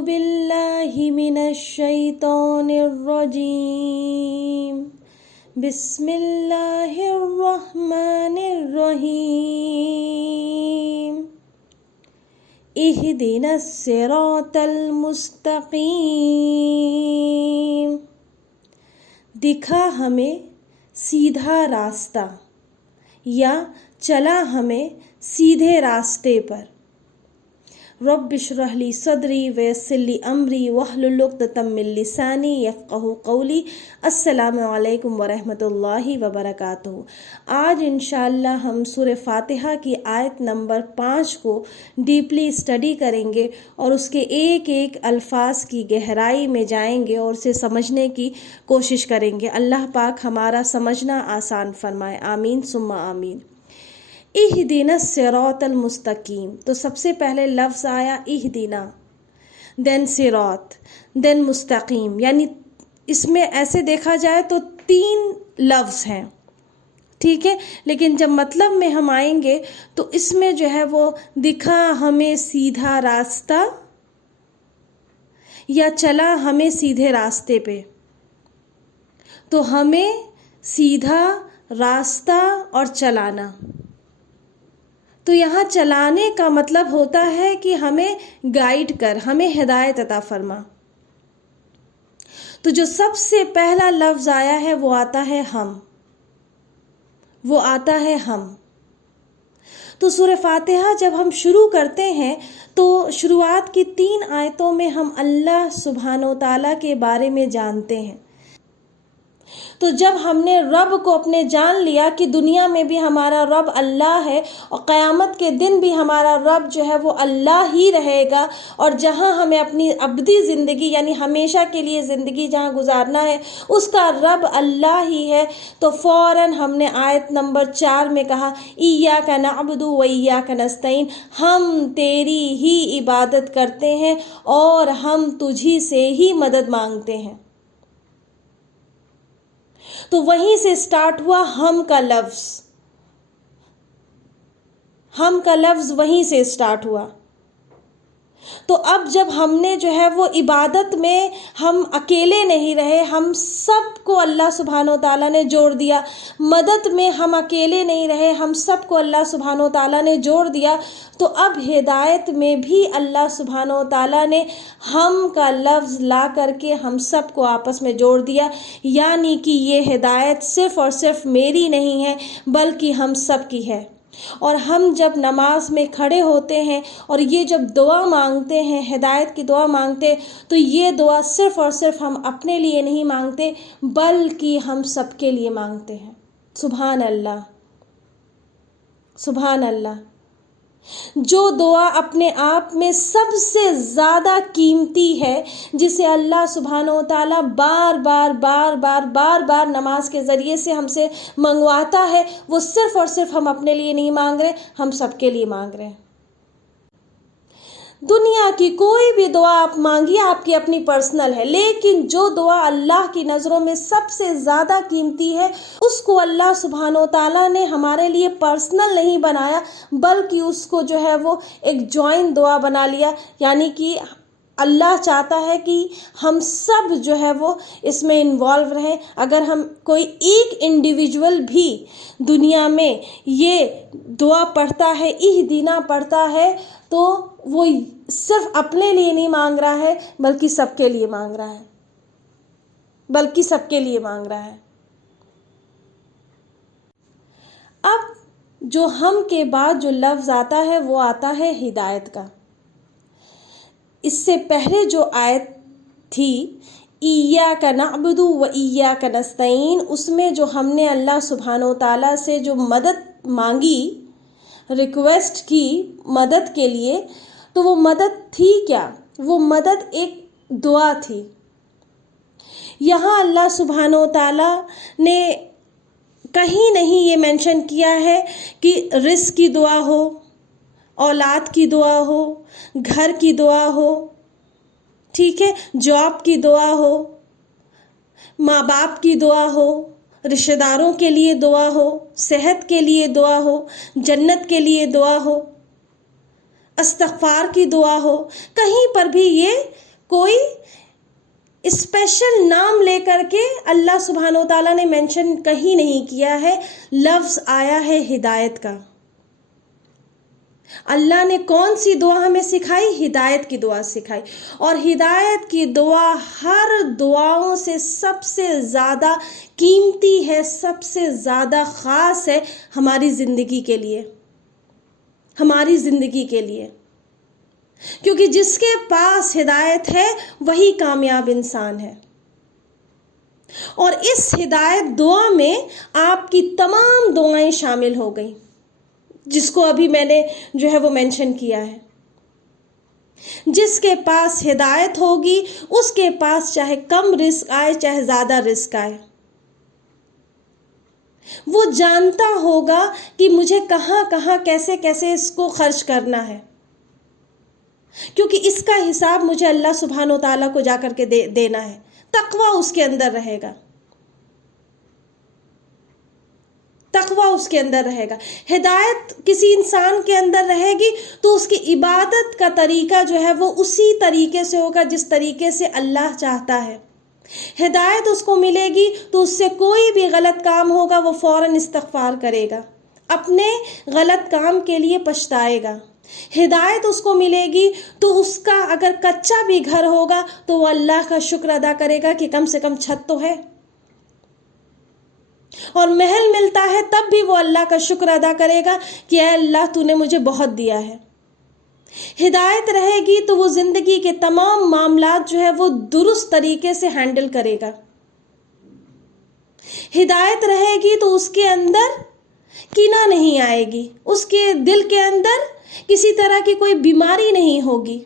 باللہ من الشیطان الرجیم بسم اللہ الرحمن الرحیم اہدنا الصراط المستقیم، دکھا ہمیں سیدھا راستہ یا چلا ہمیں سیدھے راستے پر۔ رب اشرح لی صدری ویسر لی امری واحلل عقدۃ من لسانی یفقہوا قولی۔ السلام علیکم ورحمۃ اللہ وبرکاتہ۔ آج انشاءاللہ ہم سورہ فاتحہ کی آیت نمبر 5 کو ڈیپلی اسٹڈی کریں گے اور اس کے ایک ایک الفاظ کی گہرائی میں جائیں گے اور اسے سمجھنے کی کوشش کریں گے۔ اللہ پاک ہمارا سمجھنا آسان فرمائے، آمین ثم آمین۔ اہدنا الصراط المستقیم، تو سب سے پہلے لفظ آیا اہدنا، دین صراط، دین مستقیم، یعنی اس میں ایسے دیکھا جائے تو 3 لفظ ہیں، ٹھیک ہے، لیکن جب مطلب میں ہم آئیں گے تو اس میں جو ہے وہ دکھا ہمیں سیدھا راستہ یا چلا ہمیں سیدھے راستے پہ، تو ہمیں سیدھا راستہ اور چلانا، تو یہاں چلانے کا مطلب ہوتا ہے کہ ہمیں گائیڈ کر، ہمیں ہدایت عطا فرما۔ تو جو سب سے پہلا لفظ آیا ہے وہ آتا ہے ہم، وہ آتا ہے ہم۔ تو سورہ فاتحہ جب ہم شروع کرتے ہیں تو شروعات کی 3 آیتوں میں ہم اللہ سبحانہ و تعالیٰ کے بارے میں جانتے ہیں۔ تو جب ہم نے رب کو اپنے جان لیا کہ دنیا میں بھی ہمارا رب اللہ ہے اور قیامت کے دن بھی ہمارا رب جو ہے وہ اللہ ہی رہے گا، اور جہاں ہمیں اپنی ابدی زندگی یعنی ہمیشہ کے لیے زندگی جہاں گزارنا ہے اس کا رب اللہ ہی ہے، تو فوراً ہم نے آیت نمبر 4 میں کہا ایاک نعبد و ایاک نستعین، ہم تیری ہی عبادت کرتے ہیں اور ہم تجھی سے ہی مدد مانگتے ہیں۔ تو وہیں سے سٹارٹ ہوا ہم کا لفظ، ہم کا لفظ وہیں سے سٹارٹ ہوا۔ تو اب جب ہم نے جو ہے وہ عبادت میں ہم اکیلے نہیں رہے، ہم سب کو اللہ سبحانہ و تعالیٰ نے جوڑ دیا، مدد میں ہم اکیلے نہیں رہے، ہم سب کو اللہ سبحانہ و تعالیٰ نے جوڑ دیا، تو اب ہدایت میں بھی اللہ سبحانہ و تعالیٰ نے ہم کا لفظ لا کر کے ہم سب کو آپس میں جوڑ دیا، یعنی کہ یہ ہدایت صرف اور صرف میری نہیں ہے بلکہ ہم سب کی ہے۔ اور ہم جب نماز میں کھڑے ہوتے ہیں اور یہ جب دعا مانگتے ہیں، ہدایت کی دعا مانگتے ہیں، تو یہ دعا صرف اور صرف ہم اپنے لیے نہیں مانگتے بلکہ ہم سب کے لیے مانگتے ہیں۔ سبحان اللہ، سبحان اللہ۔ جو دعا اپنے آپ میں سب سے زیادہ قیمتی ہے، جسے اللہ سبحانہ و تعالیٰ بار بار نماز کے ذریعے سے ہم سے منگواتا ہے، وہ صرف اور صرف ہم اپنے لیے نہیں مانگ رہے، ہم سب کے لیے مانگ رہے ہیں۔ دنیا کی کوئی بھی دعا آپ مانگیے، آپ کی اپنی پرسنل ہے، لیکن جو دعا اللہ کی نظروں میں سب سے زیادہ قیمتی ہے اس کو اللہ سبحانہ و تعالیٰ نے ہمارے لیے پرسنل نہیں بنایا بلکہ اس کو جو ہے وہ ایک جوائنٹ دعا بنا لیا، یعنی کہ اللہ چاہتا ہے کہ ہم سب جو ہے وہ اس میں انوالو رہیں۔ اگر ہم کوئی ایک انڈیویجول بھی دنیا میں یہ دعا پڑھتا ہے، اہدنا پڑھتا ہے، تو وہ صرف اپنے لیے نہیں مانگ رہا ہے بلکہ سب کے لیے مانگ رہا ہے، بلکہ سب کے لیے مانگ رہا ہے۔ اب جو ہم کے بعد جو لفظ آتا ہے وہ آتا ہے ہدایت کا۔ اس سے پہلے جو آیت تھی ایاک نعبد و ایاک نستعین، اس میں جو ہم نے اللہ سبحانہ و تعالیٰ سے جو مدد مانگی، ریکویسٹ کی مدد کے لیے، تو وہ مدد تھی کیا؟ وہ مدد ایک دعا تھی۔ یہاں اللہ سبحانہ و تعالیٰ نے کہیں نہیں یہ مینشن کیا ہے کہ رزق کی دعا ہو، اولاد کی دعا ہو، گھر کی دعا ہو، ٹھیک ہے، جاب کی دعا ہو، ماں باپ کی دعا ہو، رشتہ داروں کے لیے دعا ہو، صحت کے لیے دعا ہو، جنت کے لیے دعا ہو، استغفار کی دعا ہو، کہیں پر بھی یہ کوئی اسپیشل نام لے کر کے اللہ سبحانہ و تعالیٰ نے مینشن کہیں نہیں کیا ہے، لفظ آیا ہے ہدایت کا۔ اللہ نے کون سی دعا ہمیں سکھائی؟ ہدایت کی دعا سکھائی، اور ہدایت کی دعا ہر دعاؤں سے سب سے زیادہ قیمتی ہے، سب سے زیادہ خاص ہے ہماری زندگی کے لیے، ہماری زندگی کے لیے، کیونکہ جس کے پاس ہدایت ہے وہی کامیاب انسان ہے۔ اور اس ہدایت دعا میں آپ کی تمام دعائیں شامل ہو گئیں، جس کو ابھی میں نے جو ہے وہ مینشن کیا ہے۔ جس کے پاس ہدایت ہوگی اس کے پاس چاہے کم رزق آئے چاہے زیادہ رزق آئے، وہ جانتا ہوگا کہ مجھے کہاں کہاں کیسے کیسے اس کو خرچ کرنا ہے، کیونکہ اس کا حساب مجھے اللہ سبحانہ و تعالیٰ کو جا کر کے دینا ہے۔ تقوی اس کے اندر رہے گا، تقوی اس کے اندر رہے گا۔ ہدایت کسی انسان کے اندر رہے گی تو اس کی عبادت کا طریقہ جو ہے وہ اسی طریقے سے ہوگا جس طریقے سے اللہ چاہتا ہے۔ ہدایت اس کو ملے گی تو اس سے کوئی بھی غلط کام ہوگا وہ فوراً استغفار کرے گا، اپنے غلط کام کے لیے پچھتائے گا۔ ہدایت اس کو ملے گی تو اس کا اگر کچا بھی گھر ہوگا تو وہ اللہ کا شکر ادا کرے گا کہ کم سے کم چھت تو ہے، اور محل ملتا ہے تب بھی وہ اللہ کا شکر ادا کرے گا کہ اے اللہ تو نے مجھے بہت دیا ہے۔ ہدایت رہے گی تو وہ زندگی کے تمام معاملات جو ہے وہ درست طریقے سے ہینڈل کرے گا۔ ہدایت رہے گی تو اس کے اندر کینہ نہیں آئے گی، اس کے دل کے اندر کسی طرح کی کوئی بیماری نہیں ہوگی۔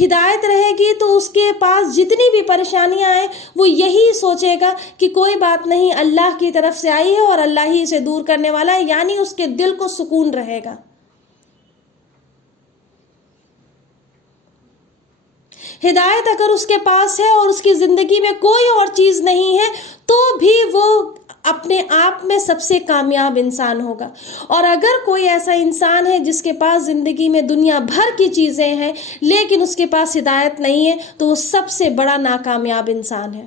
ہدایت رہے گی تو اس کے پاس جتنی بھی پریشانیاں آئیں وہ یہی سوچے گا کہ کوئی بات نہیں، اللہ کی طرف سے آئی ہے اور اللہ ہی اسے دور کرنے والا ہے، یعنی اس کے دل کو سکون رہے گا۔ ہدایت اگر اس کے پاس ہے اور اس کی زندگی میں کوئی اور چیز نہیں ہے تو بھی وہ اپنے آپ میں سب سے کامیاب انسان ہوگا۔ اور اگر کوئی ایسا انسان ہے جس کے پاس زندگی میں دنیا بھر کی چیزیں ہیں لیکن اس کے پاس ہدایت نہیں ہے تو وہ سب سے بڑا ناکامیاب انسان ہے۔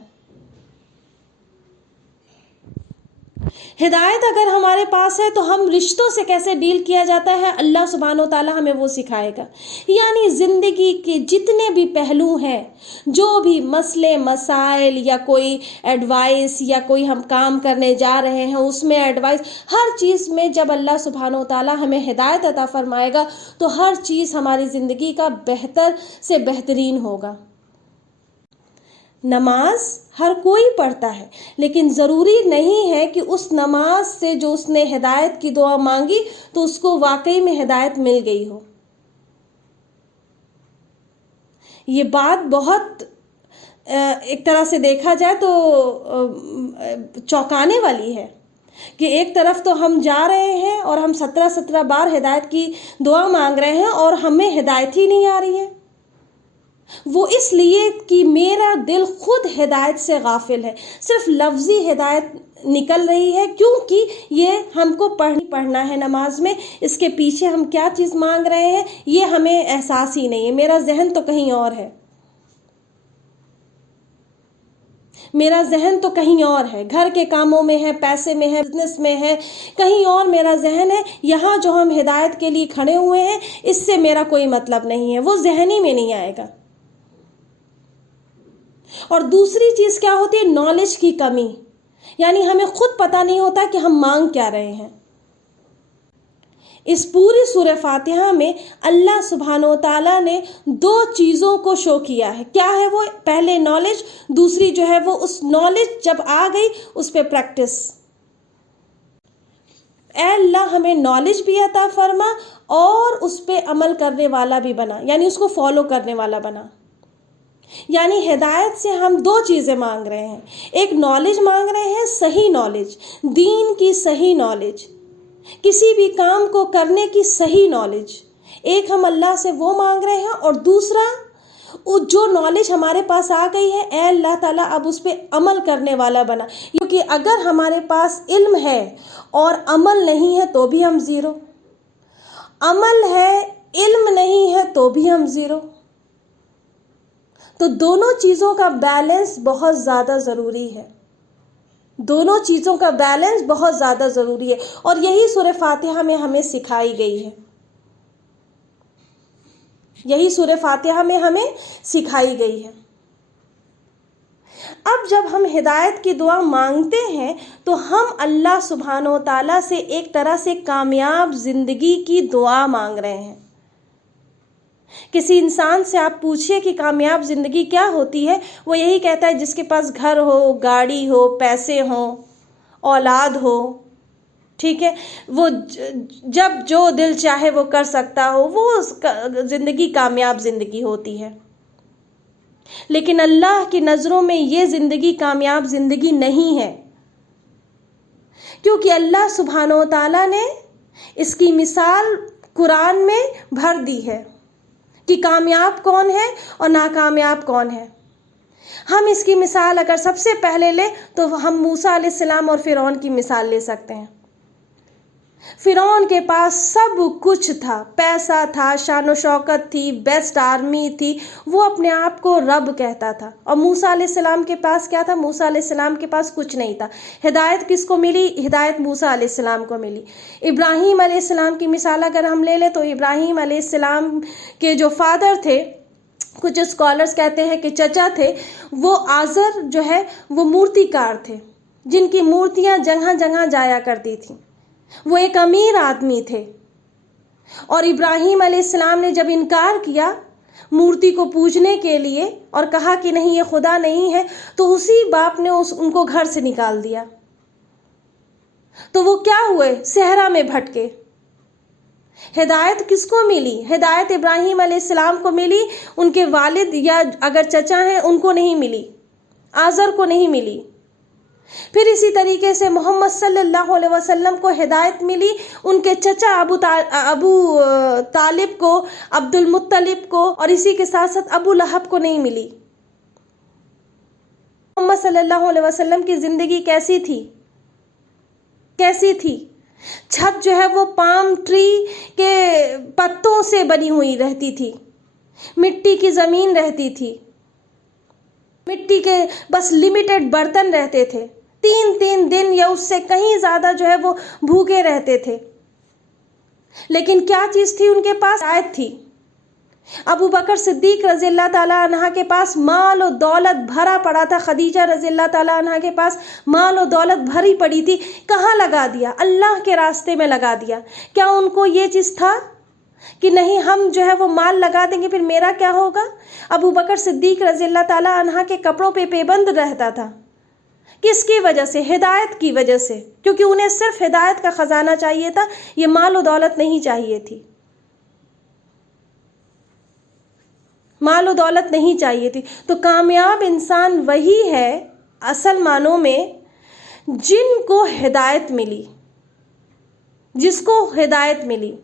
ہدایت اگر ہمارے پاس ہے تو ہم رشتوں سے کیسے ڈیل کیا جاتا ہے اللہ سبحانہ و تعالیٰ ہمیں وہ سکھائے گا۔ یعنی زندگی کے جتنے بھی پہلو ہیں، جو بھی مسئلے مسائل یا کوئی ایڈوائس یا کوئی ہم کام کرنے جا رہے ہیں اس میں ایڈوائس، ہر چیز میں جب اللہ سبحانہ و تعالیٰ ہمیں ہدایت عطا فرمائے گا تو ہر چیز ہماری زندگی کا بہتر سے بہترین ہوگا۔ نماز ہر کوئی پڑھتا ہے، لیکن ضروری نہیں ہے کہ اس نماز سے جو اس نے ہدایت کی دعا مانگی تو اس کو واقعی میں ہدایت مل گئی ہو۔ یہ بات بہت ایک طرح سے دیکھا جائے تو چونکانے والی ہے کہ ایک طرف تو ہم جا رہے ہیں اور ہم 17 بار ہدایت کی دعا مانگ رہے ہیں اور ہمیں ہدایت ہی نہیں آ رہی ہے۔ وہ اس لیے کہ میرا دل خود ہدایت سے غافل ہے، صرف لفظی ہدایت نکل رہی ہے کیونکہ یہ ہم کو پڑھنا ہے نماز میں، اس کے پیچھے ہم کیا چیز مانگ رہے ہیں یہ ہمیں احساس ہی نہیں ہے، میرا ذہن تو کہیں اور ہے، میرا ذہن تو کہیں اور ہے، گھر کے کاموں میں ہے، پیسے میں ہے، بزنس میں ہے، کہیں اور میرا ذہن ہے۔ یہاں جو ہم ہدایت کے لیے کھڑے ہوئے ہیں اس سے میرا کوئی مطلب نہیں ہے، وہ ذہنی میں نہیں آئے گا۔ اور دوسری چیز کیا ہوتی ہے؟ نالج کی کمی، یعنی ہمیں خود پتہ نہیں ہوتا کہ ہم مانگ کیا رہے ہیں۔ اس پوری سورہ فاتحہ میں اللہ سبحانہ و تعالیٰ نے 2 چیزوں کو شو کیا ہے۔ کیا ہے وہ؟ پہلے نالج، دوسری جو ہے وہ اس نالج جب آ گئی اس پہ پریکٹس۔ اے اللہ ہمیں نالج بھی عطا فرما اور اس پہ عمل کرنے والا بھی بنا، یعنی اس کو فالو کرنے والا بنا۔ یعنی ہدایت سے ہم 2 چیزیں مانگ رہے ہیں، ایک نالج مانگ رہے ہیں، صحیح نالج، دین کی صحیح نالج، کسی بھی کام کو کرنے کی صحیح نالج، ایک ہم اللہ سے وہ مانگ رہے ہیں، اور دوسرا جو نالج ہمارے پاس آ گئی ہے اے اللہ تعالیٰ اب اس پہ عمل کرنے والا بنا، کیونکہ اگر ہمارے پاس علم ہے اور عمل نہیں ہے تو بھی ہم زیرو، عمل ہے علم نہیں ہے تو بھی ہم زیرو۔ تو دونوں چیزوں کا بیلنس بہت زیادہ ضروری ہے، دونوں چیزوں کا بیلنس بہت زیادہ ضروری ہے، اور یہی سورہ فاتحہ میں ہمیں سکھائی گئی ہے، یہی سورہ فاتحہ میں ہمیں سکھائی گئی ہے۔ اب جب ہم ہدایت کی دعا مانگتے ہیں تو ہم اللہ سبحانہ و تعالیٰ سے ایک طرح سے کامیاب زندگی کی دعا مانگ رہے ہیں۔ کسی انسان سے آپ پوچھئے کہ کامیاب زندگی کیا ہوتی ہے، وہ یہی کہتا ہے جس کے پاس گھر ہو، گاڑی ہو، پیسے ہوں، اولاد ہو، ٹھیک ہے، وہ جب جو دل چاہے وہ کر سکتا ہو، وہ زندگی کامیاب زندگی ہوتی ہے۔ لیکن اللہ کی نظروں میں یہ زندگی کامیاب زندگی نہیں ہے، کیونکہ اللہ سبحانہ و تعالیٰ نے اس کی مثال قرآن میں بھر دی ہے کہ کامیاب کون ہے اور ناکامیاب کون ہے۔ ہم اس کی مثال اگر سب سے پہلے لیں تو ہم موسیٰ علیہ السلام اور فرعون کی مثال لے سکتے ہیں۔ فرعون کے پاس سب کچھ تھا، پیسہ تھا، شان و شوکت تھی، بیسٹ آرمی تھی، وہ اپنے آپ کو رب کہتا تھا۔ اور موسیٰ علیہ السلام کے پاس کیا تھا؟ موسیٰ علیہ السلام کے پاس کچھ نہیں تھا۔ ہدایت کس کو ملی؟ ہدایت موسیٰ علیہ السلام کو ملی۔ ابراہیم علیہ السلام کی مثال اگر ہم لے لیں تو ابراہیم علیہ السلام کے جو فادر تھے، کچھ اسکالرز کہتے ہیں کہ چچا تھے، وہ آزر جو ہے وہ مورتی کار تھے، جن کی مورتیاں جگہ جگہ جایا کرتی تھیں۔ وہ ایک امیر آدمی تھے، اور ابراہیم علیہ السلام نے جب انکار کیا مورتی کو پوجنے کے لیے اور کہا کہ نہیں یہ خدا نہیں ہے، تو اسی باپ نے ان کو گھر سے نکال دیا۔ تو وہ کیا ہوئے؟ صحرا میں بھٹکے۔ ہدایت کس کو ملی؟ ہدایت ابراہیم علیہ السلام کو ملی، ان کے والد یا اگر چچا ہیں ان کو نہیں ملی، آزر کو نہیں ملی۔ پھر اسی طریقے سے محمد صلی اللہ علیہ وسلم کو ہدایت ملی، ان کے چچا ابو طالب کو، عبد المطلب کو، اور اسی کے ساتھ ساتھ ابو لہب کو نہیں ملی۔ محمد صلی اللہ علیہ وسلم کی زندگی کیسی تھی؟ کیسی تھی؟ چھت جو ہے وہ پام ٹری کے پتوں سے بنی ہوئی رہتی تھی، مٹی کی زمین رہتی تھی، مٹی کے بس لمیٹڈ برتن رہتے تھے، 3 دن یا اس سے کہیں زیادہ جو ہے وہ بھوکے رہتے تھے۔ لیکن کیا چیز تھی ان کے پاس؟ ہدایت تھی۔ ابو بکر صدیق رضی اللہ تعالیٰ عنہ کے پاس مال و دولت بھرا پڑا تھا، خدیجہ رضی اللہ تعالیٰ عنہ کے پاس مال و دولت بھری پڑی تھی، کہاں لگا دیا؟ اللہ کے راستے میں لگا دیا۔ کیا ان کو یہ چیز تھا کہ نہیں ہم جو ہے وہ مال لگا دیں گے پھر میرا کیا ہوگا؟ ابو بکر صدیق رضی اللہ تعالیٰ عنہ کے کپڑوں پہ پابند رہتا تھا، کس کی وجہ سے؟ ہدایت کی وجہ سے، کیونکہ انہیں صرف ہدایت کا خزانہ چاہیے تھا، یہ مال و دولت نہیں چاہیے تھی، مال و دولت نہیں چاہیے تھی۔ تو کامیاب انسان وہی ہے اصل معنوں میں جن کو ہدایت ملی، جس کو ہدایت ملی۔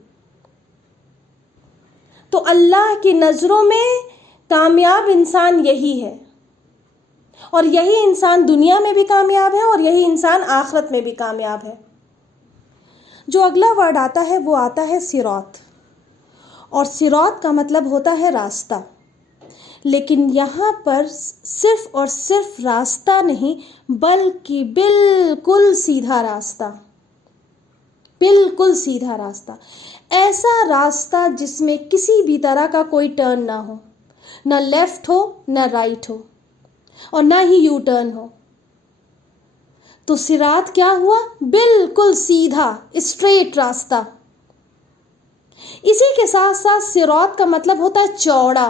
تو اللہ کی نظروں میں کامیاب انسان یہی ہے، اور یہی انسان دنیا میں بھی کامیاب ہے اور یہی انسان آخرت میں بھی کامیاب ہے۔ جو اگلا ورڈ آتا ہے وہ آتا ہے صراط، اور صراط کا مطلب ہوتا ہے راستہ۔ لیکن یہاں پر صرف اور صرف راستہ نہیں بلکہ بالکل سیدھا راستہ، بالکل سیدھا راستہ، ایسا راستہ جس میں کسی بھی طرح کا کوئی ٹرن نہ ہو، نہ لیفٹ ہو نہ رائٹ ہو اور نہ ہی یو ٹرن ہو۔ تو صراط کیا ہوا؟ بالکل سیدھا اسٹریٹ راستہ۔ اسی کے ساتھ ساتھ صراط کا مطلب ہوتا ہے چوڑا،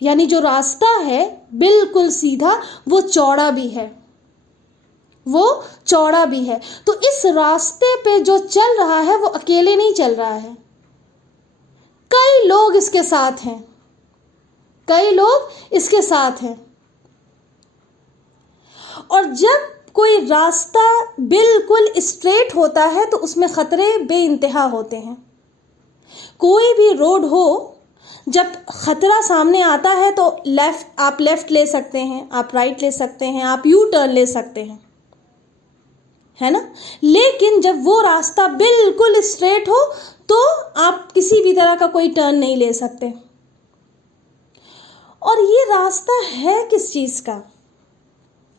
یعنی جو راستہ ہے بالکل سیدھا وہ چوڑا بھی ہے، وہ چوڑا بھی ہے۔ تو اس راستے پہ جو چل رہا ہے وہ اکیلے نہیں چل رہا ہے، کئی لوگ اس کے ساتھ ہیں، کئی لوگ اس کے ساتھ ہیں۔ اور جب کوئی راستہ بالکل اسٹریٹ ہوتا ہے تو اس میں خطرے بے انتہا ہوتے ہیں۔ کوئی بھی روڈ ہو، جب خطرہ سامنے آتا ہے تو آپ لیفٹ لے سکتے ہیں، آپ رائٹ لے سکتے ہیں، آپ یو ٹرن لے سکتے ہیں، ہے نا؟ لیکن جب وہ راستہ بالکل اسٹریٹ ہو تو آپ کسی بھی طرح کا کوئی ٹرن نہیں لے سکتے۔ اور یہ راستہ ہے کس چیز کا؟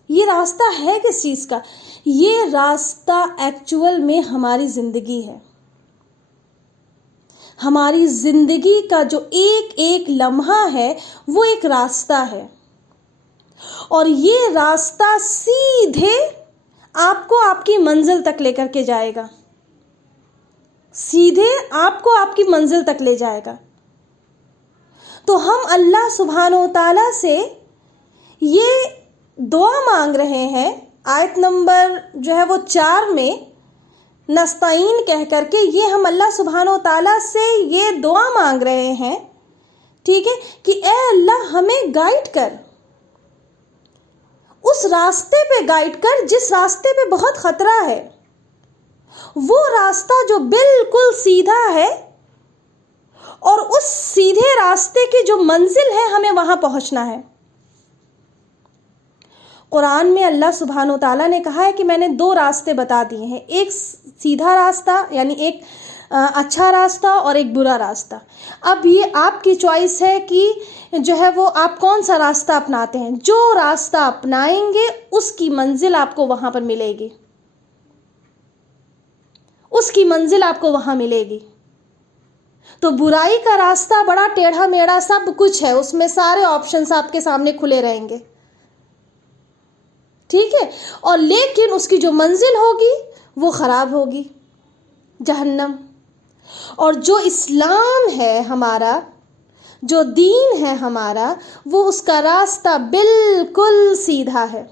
یہ راستہ ہے کس چیز کا؟ یہ راستہ ایکچول میں ہماری زندگی ہے. ہماری زندگی کا جو ایک ایک لمحہ ہے وہ ایک راستہ ہے، اور یہ راستہ سیدھے آپ کو آپ کی منزل تک لے کر کے جائے گا. سیدھے آپ کو آپ کی منزل تک لے جائے گا. تو ہم اللہ سبحانہ و تعالیٰ سے یہ دعا مانگ رہے ہیں، آیت نمبر جو ہے وہ 4 میں نستعین کہہ کر کے یہ ہم اللہ سبحانہ و تعالیٰ سے یہ دعا مانگ رہے ہیں، ٹھیک ہے، کہ اے اللہ ہمیں گائیڈ کر، اس راستے پہ گائیڈ کر جس راستے پہ بہت خطرہ ہے، وہ راستہ جو بالکل سیدھا ہے، اور اس سیدھے راستے کی جو منزل ہے ہمیں وہاں پہنچنا ہے. قرآن میں اللہ سبحانہ و تعالیٰ نے کہا ہے کہ میں نے 2 راستے بتا دیے ہیں، ایک سیدھا راستہ یعنی ایک اچھا راستہ اور ایک برا راستہ. اب یہ آپ کی چوائس ہے کہ جو ہے وہ آپ کون سا راستہ اپناتے ہیں. جو راستہ اپنائیں گے اس کی منزل آپ کو وہاں پر ملے گی، اس کی منزل آپ کو وہاں ملے گی. تو برائی کا راستہ بڑا ٹیڑھا میڑھا سب کچھ ہے، اس میں سارے آپشنز آپ کے سامنے کھلے رہیں گے، ٹھیک ہے، اور لیکن اس کی جو منزل ہوگی وہ خراب ہوگی، جہنم. اور جو اسلام ہے ہمارا، جو دین ہے ہمارا، وہ اس کا راستہ بالکل سیدھا ہے،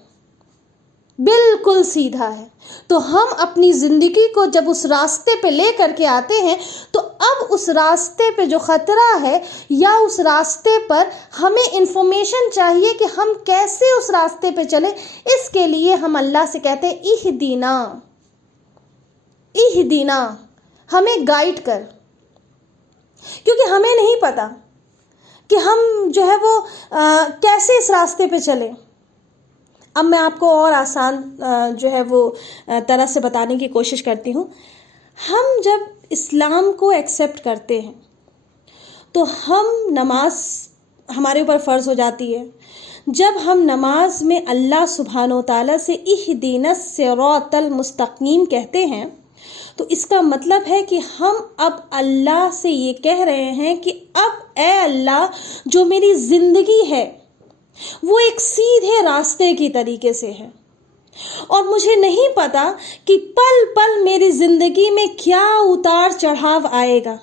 بالکل سیدھا ہے. تو ہم اپنی زندگی کو جب اس راستے پہ لے کر کے آتے ہیں تو اب اس راستے پہ جو خطرہ ہے یا اس راستے پر ہمیں انفارمیشن چاہیے کہ ہم کیسے اس راستے پہ چلیں. اس کے لیے ہم اللہ سے کہتے ہیں اہدینا، اہدینا، ہمیں گائیڈ کر، کیونکہ ہمیں نہیں پتا کہ ہم جو ہے وہ کیسے اس راستے پہ چلیں. اب میں آپ کو اور آسان جو ہے وہ طرح سے بتانے کی کوشش کرتی ہوں. ہم جب اسلام کو ایکسیپٹ کرتے ہیں تو ہم نماز ہمارے اوپر فرض ہو جاتی ہے. جب ہم نماز میں اللہ سبحانہ و تعالیٰ سے اہدینا الصراط المستقیم کہتے ہیں تو اس کا مطلب ہے کہ ہم اب اللہ سے یہ کہہ رہے ہیں کہ اب اے اللہ جو میری زندگی ہے وہ ایک سیدھے راستے کی طریقے سے ہے، اور مجھے نہیں پتا کہ پل پل میری زندگی میں کیا اتار چڑھاؤ آئے گا.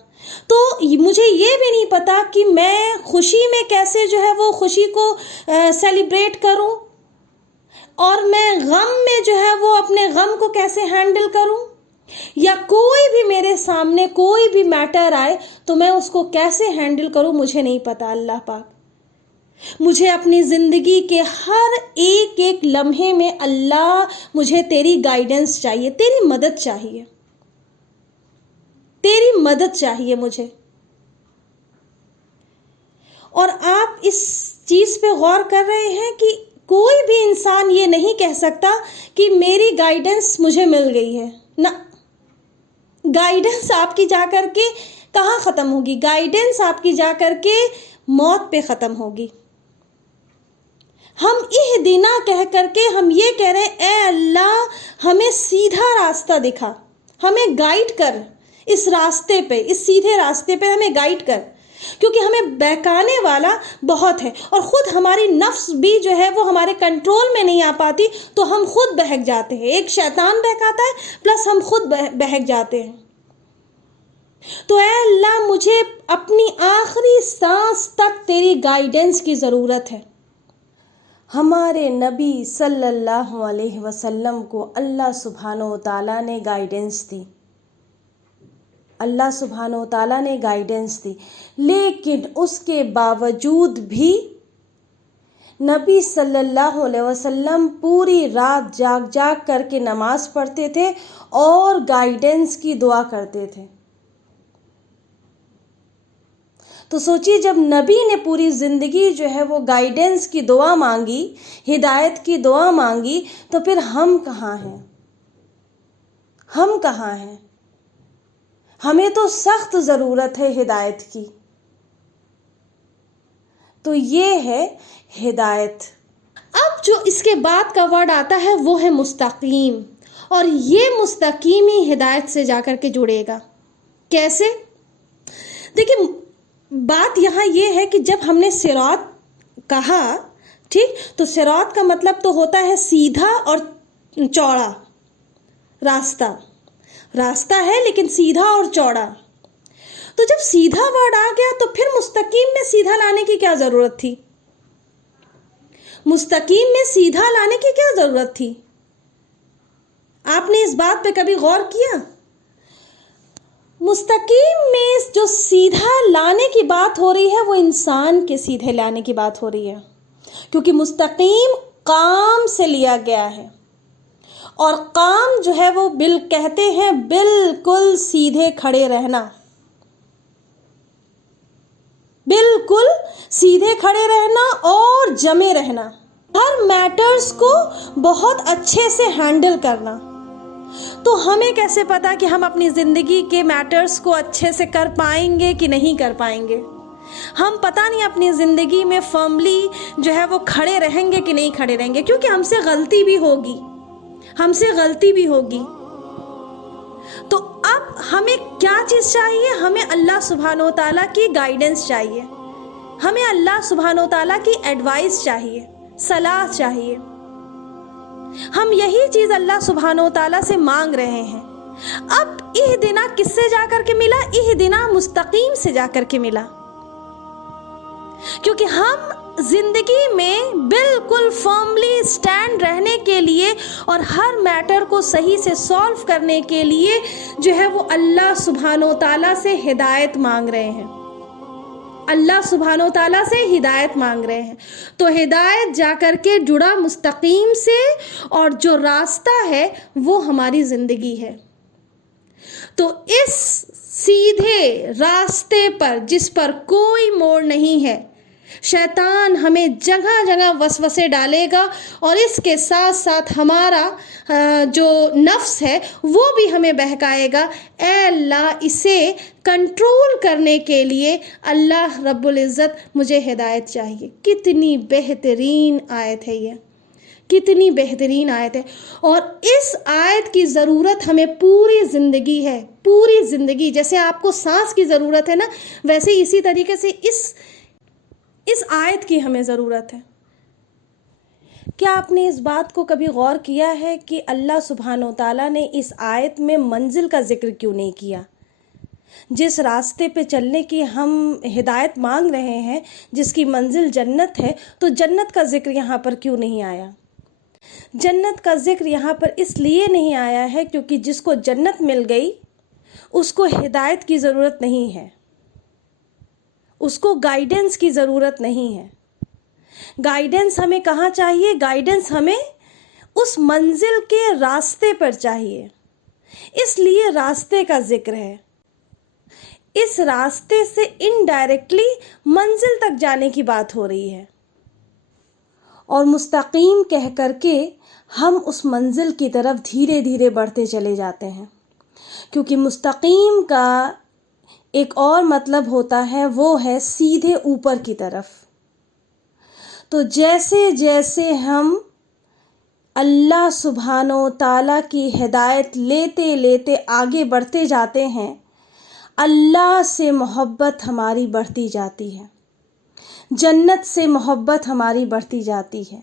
تو مجھے یہ بھی نہیں پتا کہ میں خوشی میں کیسے جو ہے وہ خوشی کو سیلیبریٹ کروں، اور میں غم میں جو ہے وہ اپنے غم کو کیسے ہینڈل کروں، یا کوئی بھی میرے سامنے کوئی بھی میٹر آئے تو میں اس کو کیسے ہینڈل کروں، مجھے نہیں پتا. اللہ پاک، مجھے اپنی زندگی کے ہر ایک ایک لمحے میں اللہ مجھے تیری گائیڈنس چاہیے، تیری مدد چاہیے، تیری مدد چاہیے مجھے. اور آپ اس چیز پہ غور کر رہے ہیں کہ کوئی بھی انسان یہ نہیں کہہ سکتا کہ میری گائیڈنس مجھے مل گئی ہے. نہ، گائیڈنس آپ کی جا کر کے کہاں ختم ہوگی؟ گائیڈنس آپ کی جا کر کے موت پہ ختم ہوگی. ہم اہدینا کہہ کر کے ہم یہ کہہ رہے ہیں اے اللہ ہمیں سیدھا راستہ دکھا، ہمیں گائیڈ کر اس راستے پہ، اس سیدھے راستے پہ ہمیں گائیڈ کر، کیونکہ ہمیں بہکانے والا بہت ہے، اور خود ہماری نفس بھی جو ہے وہ ہمارے کنٹرول میں نہیں آ پاتی تو ہم خود بہک جاتے ہیں. ایک شیطان بہکاتا ہے پلس ہم خود بہک جاتے ہیں. تو اے اللہ مجھے اپنی آخری سانس تک تیری گائیڈنس کی ضرورت ہے. ہمارے نبی صلی اللہ علیہ وسلم کو اللہ سبحانہ و تعالیٰ نے گائیڈنس دی، اللہ سبحانہ و تعالیٰ نے گائیڈنس دی، لیکن اس کے باوجود بھی نبی صلی اللہ علیہ وسلم پوری رات جاگ جاگ کر کے نماز پڑھتے تھے اور گائیڈنس کی دعا کرتے تھے. تو سوچیے جب نبی نے پوری زندگی جو ہے وہ گائیڈنس کی دعا مانگی، ہدایت کی دعا مانگی، تو پھر ہم کہاں ہیں؟ ہم کہاں ہیں؟ ہمیں تو سخت ضرورت ہے ہدایت کی. تو یہ ہے ہدایت۔ اب جو اس کے بعد کا ورڈ آتا ہے وہ ہے مستقیم، اور یہ مستقیم ہی ہدایت سے جا کر کے جڑے گا۔ کیسے؟ دیکھیں، بات یہاں یہ ہے کہ جب ہم نے صراط کہا، ٹھیک، تو صراط کا مطلب تو ہوتا ہے سیدھا اور چوڑا راستہ۔ راستہ ہے لیکن سیدھا اور چوڑا۔ تو جب سیدھا ورڈ آ گیا تو پھر مستقیم میں سیدھا لانے کی کیا ضرورت تھی؟ مستقیم میں سیدھا لانے کی کیا ضرورت تھی؟ آپ نے اس بات پہ کبھی غور کیا؟ مستقیم میں جو سیدھا لانے کی بات ہو رہی ہے وہ انسان کے سیدھے لانے کی بات ہو رہی ہے، کیونکہ مستقیم قام سے لیا گیا ہے، اور قام جو ہے وہ کہتے ہیں بالکل سیدھے کھڑے رہنا، بالکل سیدھے کھڑے رہنا اور جمے رہنا، ہر میٹرز کو بہت اچھے سے ہینڈل کرنا۔ تو ہمیں کیسے پتا کہ ہم اپنی زندگی کے میٹرز کو اچھے سے کر پائیں گے کہ نہیں کر پائیں گے؟ ہم پتہ نہیں اپنی زندگی میں فرملی جو ہے وہ کھڑے رہیں گے کہ نہیں کھڑے رہیں گے، کیونکہ ہم سے غلطی بھی ہوگی، ہم سے غلطی بھی ہوگی۔ تو اب ہمیں کیا چیز چاہیے؟ ہمیں اللہ سبحانہ و تعالیٰ کی گائیڈنس چاہیے، ہمیں اللہ سبحانہ و تعالیٰ کی ایڈوائس چاہیے، صلاح چاہیے۔ ہم یہی چیز اللہ سبحانہ و تعالیٰ سے مانگ رہے ہیں۔ اب اہدنا کس سے جا کر کے ملا؟ اہدنا مستقیم سے جا کر کے ملا، کیونکہ ہم زندگی میں بالکل فرملی سٹینڈ رہنے کے لیے اور ہر میٹر کو صحیح سے سولو کرنے کے لیے جو ہے وہ اللہ سبحانہ و تعالیٰ سے ہدایت مانگ رہے ہیں، اللہ سبحانہ و تعالیٰ سے ہدایت مانگ رہے ہیں۔ تو ہدایت جا کر کے جڑا مستقیم سے، اور جو راستہ ہے وہ ہماری زندگی ہے۔ تو اس سیدھے راستے پر جس پر کوئی موڑ نہیں ہے، شیطان ہمیں جگہ جگہ وسوسے ڈالے گا، اور اس کے ساتھ ساتھ ہمارا جو نفس ہے وہ بھی ہمیں بہکائے گا۔ اے اللہ، اسے کنٹرول کرنے کے لیے اللہ رب العزت مجھے ہدایت چاہیے۔ کتنی بہترین آیت ہے یہ، کتنی بہترین آیت ہے، اور اس آیت کی ضرورت ہمیں پوری زندگی ہے، پوری زندگی۔ جیسے آپ کو سانس کی ضرورت ہے نا، ویسے اسی طریقے سے اس آیت کی ہمیں ضرورت ہے۔ کیا آپ نے اس بات کو کبھی غور کیا ہے کہ اللہ سبحانہ و تعالیٰ نے اس آیت میں منزل کا ذکر کیوں نہیں کیا؟ جس راستے پہ چلنے کی ہم ہدایت مانگ رہے ہیں، جس کی منزل جنت ہے، تو جنت کا ذکر یہاں پر کیوں نہیں آیا؟ جنت کا ذکر یہاں پر اس لیے نہیں آیا ہے کیونکہ جس کو جنت مل گئی اس کو ہدایت کی ضرورت نہیں ہے، اس کو گائیڈنس کی ضرورت نہیں ہے۔ گائیڈنس ہمیں کہاں چاہیے؟ گائیڈنس ہمیں اس منزل کے راستے پر چاہیے، اس لیے راستے کا ذکر ہے۔ اس راستے سے انڈائریکٹلی منزل تک جانے کی بات ہو رہی ہے، اور مستقیم کہہ کر کے ہم اس منزل کی طرف دھیرے دھیرے بڑھتے چلے جاتے ہیں، کیونکہ مستقیم کا ایک اور مطلب ہوتا ہے، وہ ہے سیدھے اوپر کی طرف۔ تو جیسے جیسے ہم اللہ سبحانہ و تعالیٰ کی ہدایت لیتے لیتے آگے بڑھتے جاتے ہیں، اللہ سے محبت ہماری بڑھتی جاتی ہے، جنت سے محبت ہماری بڑھتی جاتی ہے،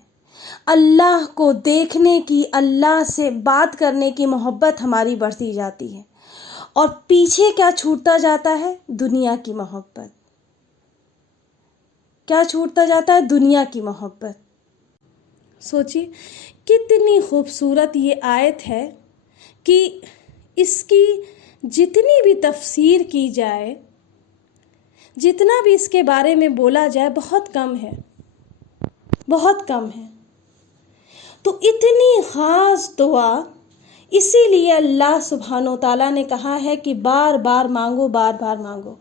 اللہ کو دیکھنے کی، اللہ سے بات کرنے کی محبت ہماری بڑھتی جاتی ہے، اور پیچھے کیا چھوٹتا جاتا ہے؟ دنیا کی محبت۔ کیا چھوٹتا جاتا ہے؟ دنیا کی محبت۔ سوچیے کتنی خوبصورت یہ آیت ہے کہ اس کی جتنی بھی تفسیر کی جائے، جتنا بھی اس کے بارے میں بولا جائے، بہت کم ہے، بہت کم ہے۔ تو اتنی خاص دعا، اسی لیے اللہ سبحانہ و تعالیٰ نے کہا ہے کہ بار بار مانگو، بار بار مانگو۔